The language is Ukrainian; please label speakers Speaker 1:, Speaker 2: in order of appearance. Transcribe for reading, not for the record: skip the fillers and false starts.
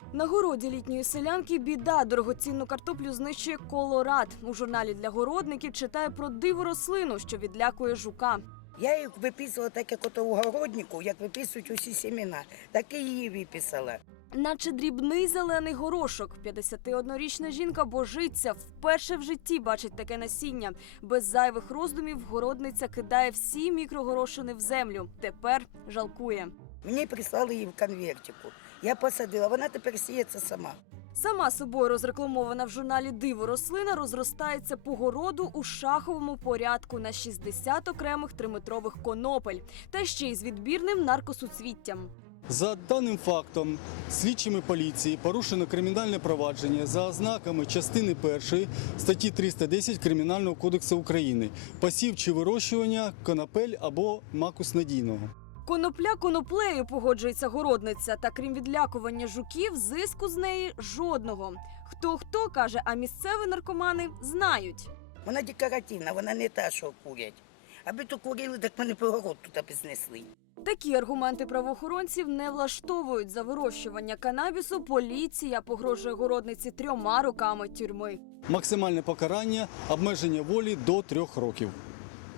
Speaker 1: На городі літньої селянки біда. Дорогоцінну картоплю знищує колорад. У журналі для городників читає про диву рослину, що відлякує жука.
Speaker 2: Я їх виписувала так, як ото у городнику, як виписують усі семена. Так і її виписала.
Speaker 1: Наче дрібний зелений горошок. 51-річна жінка божиться. Вперше в житті бачить таке насіння. Без зайвих роздумів городниця кидає всі мікрогорошини в землю. Тепер жалкує.
Speaker 2: Мені прислали її в конвертику. Я посадила, вона тепер сіється сама.
Speaker 1: Сама собою розрекламована в журналі «Диво» рослина розростається по городу у шаховому порядку на 60 окремих 3-метрових конопель. Та ще й з відбірним наркосуцвіттям.
Speaker 3: За даним фактом, слідчими поліції порушено кримінальне провадження за ознаками частини 1 статті 310 Кримінального кодексу України «Посів чи вирощування конопель або маку снадійного».
Speaker 1: Конопля коноплею, погоджується городниця. Та крім відлякування жуків, зиску з неї жодного. Хто-хто, каже, а місцеві наркомани знають.
Speaker 2: Вона декоративна, вона не та, що курять. Аби то курили, так мене по город тут знесли.
Speaker 1: Такі аргументи правоохоронців не влаштовують. За вирощування канабісу поліція погрожує городниці 3 роками тюрми.
Speaker 3: Максимальне покарання – обмеження волі до 3 років.